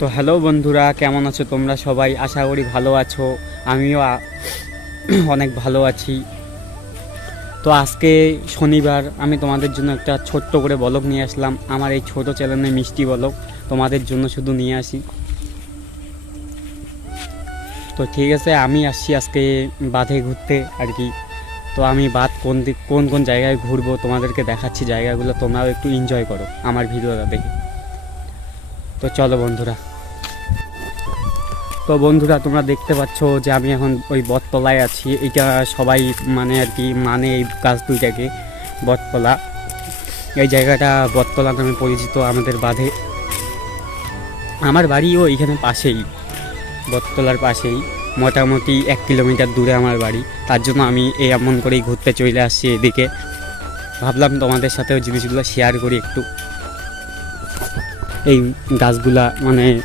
তো হ্যালো বন্ধুরা, কেমন আছো তোমরা সবাই? আশা করি ভালো আছো। আমিও অনেক ভালো আছি। তো আজকে শনিবার, আমি তোমাদের জন্য একটা ছোট্ট করে ব্লগ নিয়ে আসলাম। আমার এই ছোট চ্যানেলে মিষ্টি ব্লগ তোমাদের জন্য শুধু নিয়ে আসি। তো ঠিক আছে, আমি আসছি আজকে বাঁধে ঘুরতে আর কি। তো আমি বাঁধ কোন কোন জায়গায় ঘুরবো তোমাদেরকে দেখাচ্ছি জায়গাগুলো, তোমরাও একটু এনজয় করো আমার ভিডিওটা দেখে। তো চলো বন্ধুরা। তো বন্ধুরা, তোমরা দেখতে পাচ্ছ যে আমি এখন ওই বটতলায় আছি। এটা সবাই আর কি এই গাছ দুইটাকে বটতলা, এই জায়গাটা বটতলা নামে পরিচিত আমাদের বাঁধে। আমার বাড়িও এইখানে পাশেই, বটতলার পাশেই, মোটামুটি 1 কিলোমিটার দূরে আমার বাড়ি। তার জন্য আমি এমন করেই ঘুরতে চলে আসছি এদিকে। ভাবলাম তোমাদের সাথেও জিনিসগুলো শেয়ার করি একটু। এই গাছগুলা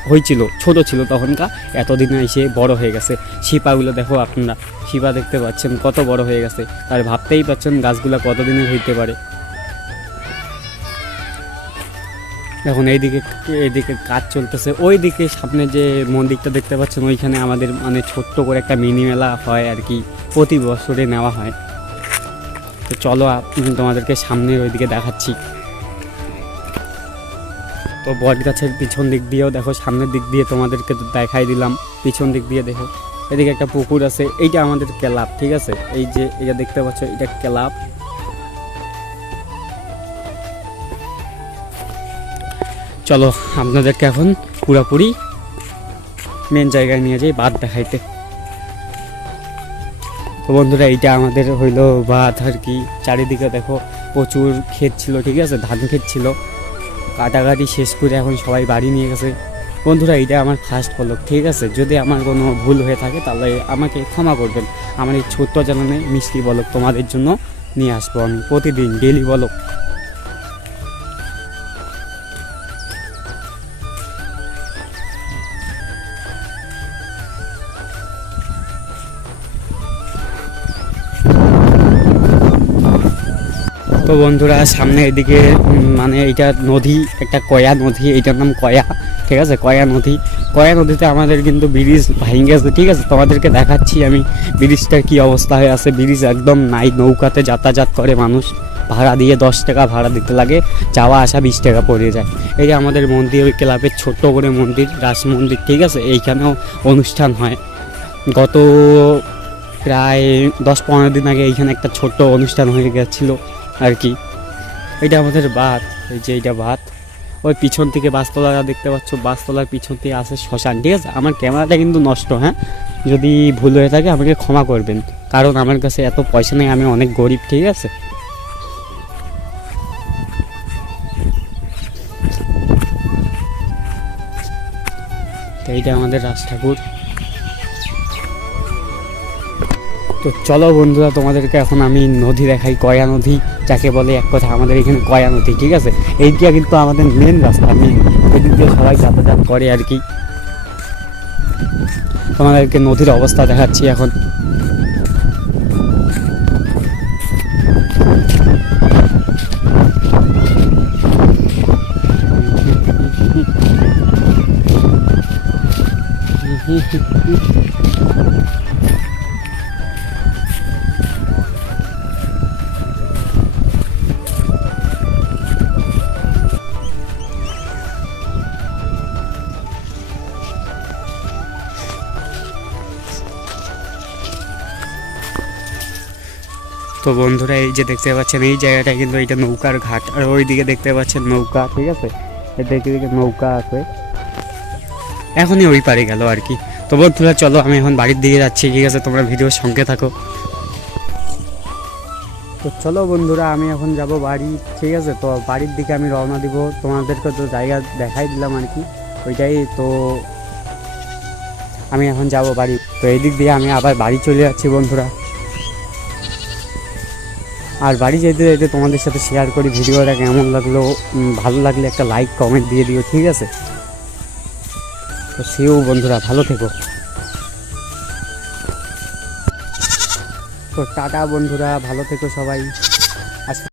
হয়েছিল, ছোট ছিল তখনকার, এতদিনে এসে বড় হয়ে গেছে। শিপাগুলো দেখো আপনারা, শিপা দেখতে পাচ্ছেন কত বড় হয়ে গেছে। তার ভাবতেই পাচ্ছেন গাছগুলা কতদিনের হইতে পারে। এখন এইদিকে কাজ চলতেছে। ওই দিকে সামনে যে মন্দিরটা দেখতে পাচ্ছেন, ওইখানে আমাদের ছোট্ট করে একটা মিনি মেলা হয় আর কি, প্রতি বছরে নেওয়া হয়। তো চলো তোমাদেরকে সামনে ওইদিকে দেখাচ্ছি। তো বট গাছের পিছন দিক দিয়েও দেখো, সামনের দিক দিয়ে তোমাদেরকে তো দেখাই দিলাম, পিছন দিক দিয়ে দেখো এদিকে একটা পুকুর আছে। এইটা আমাদের ক্লাব, ঠিক আছে? এই যে এটা দেখতে পাচ্ছ, এটা ক্লাব। চলো আপনাদেরকে এখন পুরোপুরি মেন জায়গায় নিয়ে যাই, বাঁধ দেখাইতে। তো বন্ধুরা, এইটা আমাদের হইলো বাঁধ আর কি। চারিদিকে দেখো প্রচুর ক্ষেত ছিল, ঠিক আছে? ধান ক্ষেত ছিল, কাটাকাটি শেষ করে এখন সবাই বাড়ি নিয়ে গেছে। বন্ধুরা, এইটা আমার ফার্স্ট ব্লগ, ঠিক আছে? যদি আমার কোনো ভুল হয়ে থাকে তাহলে আমাকে ক্ষমা করবেন। আমার এই ছোট্ট চ্যানেলে মিষ্টি ব্লগ তোমাদের জন্য নিয়ে আসবো আমি প্রতিদিন, ডেইলি ব্লগ। তো বন্ধুরা, সামনে এদিকে এইটা নদী, একটা কয়া নদী, এইটার নাম কয়া, ঠিক আছে? কয়া নদীতে আমাদের কিন্তু ব্রিজ ভেঙে গেছে, ঠিক আছে? তোমাদেরকে দেখাচ্ছি আমি ব্রিজটার কি অবস্থা হয়ে আছে। ব্রিজ একদম নাই, নৌকাতে যাতায়াত করে মানুষ, ভাড়া দিয়ে 10 টাকা ভাড়া দিতে লাগে, যাওয়া আসা 20 টাকা পড়ে যায়। এই যে আমাদের মন্দির, ওই ক্লাবের ছোট্ট করে মন্দির, রাস মন্দির, ঠিক আছে? এইখানেও অনুষ্ঠান হয়। গত প্রায় 10-15 দিন আগে এইখানে একটা ছোট্ট অনুষ্ঠান হয়ে গেছিলো আর কি। এটা আমাদের বাঁধ, এই যে এইটা বাঁধ। ওই পিছন থেকে বাসতলা দেখতে পাচ্ছ, বাসতলার পিছন থেকে আসে শ্মশান, ঠিক আছে? আমার ক্যামেরাটা কিন্তু নষ্ট, হ্যাঁ? যদি ভুল হয়ে থাকে আমাকে ক্ষমা করবেন, কারণ আমার কাছে এত পয়সা নেই, আমি অনেক গরিব, ঠিক আছে? তো এইটা আমাদের রাজ ঠাকুর। তো চলো বন্ধুরা, তোমাদেরকে এখন আমি নদী দেখাই, কয়া নদী যাকে বলে এক কথা আমাদের এখানে কয়া নদী, ঠিক আছে? এইটা কিন্তু আমাদের মেন রাস্তা, এদিক দিয়ে সবাই যাতায়াত করে আর কি। তোমাদেরকে নদীর অবস্থা দেখাচ্ছি এখন। তো বন্ধুরা, এই যে দেখতে পাচ্ছেন এই জায়গাটা কিন্তু এটা নৌকার ঘাট, আর ওইদিকে দেখতে পাচ্ছেন নৌকা, ঠিক আছে? এদিকে নৌকা আছে, এখনই ওই পারে গেল আর কি। তো বন্ধুরা চলো, আমি এখন বাড়ির দিকে যাচ্ছি, ঠিক আছে? তোমরা ভিডিওর সঙ্গে থাকো। তো চলো বন্ধুরা, আমি এখন যাব বাড়ি, ঠিক আছে? তো বাড়ির দিকে আমি রওনা দিব। তোমাদেরকে তো জায়গা দেখাই দিলাম আর কি, ওইটাই। তো আমি এখন যাব বাড়ি। তো এই দিক দিয়ে আমি আবার বাড়ি চলে যাচ্ছি বন্ধুরা। আর বাড়ি যেতে যেতে তোমাদের সাথে শেয়ার করি ভিডিওটা কেমন লাগলো। ভালো লাগলে একটা লাইক কমেন্ট দিয়ে দিও, ঠিক আছে? তো সেও বন্ধুরা, ভালো থেকো। তো টাটা বন্ধুরা, ভালো থেকো সবাই।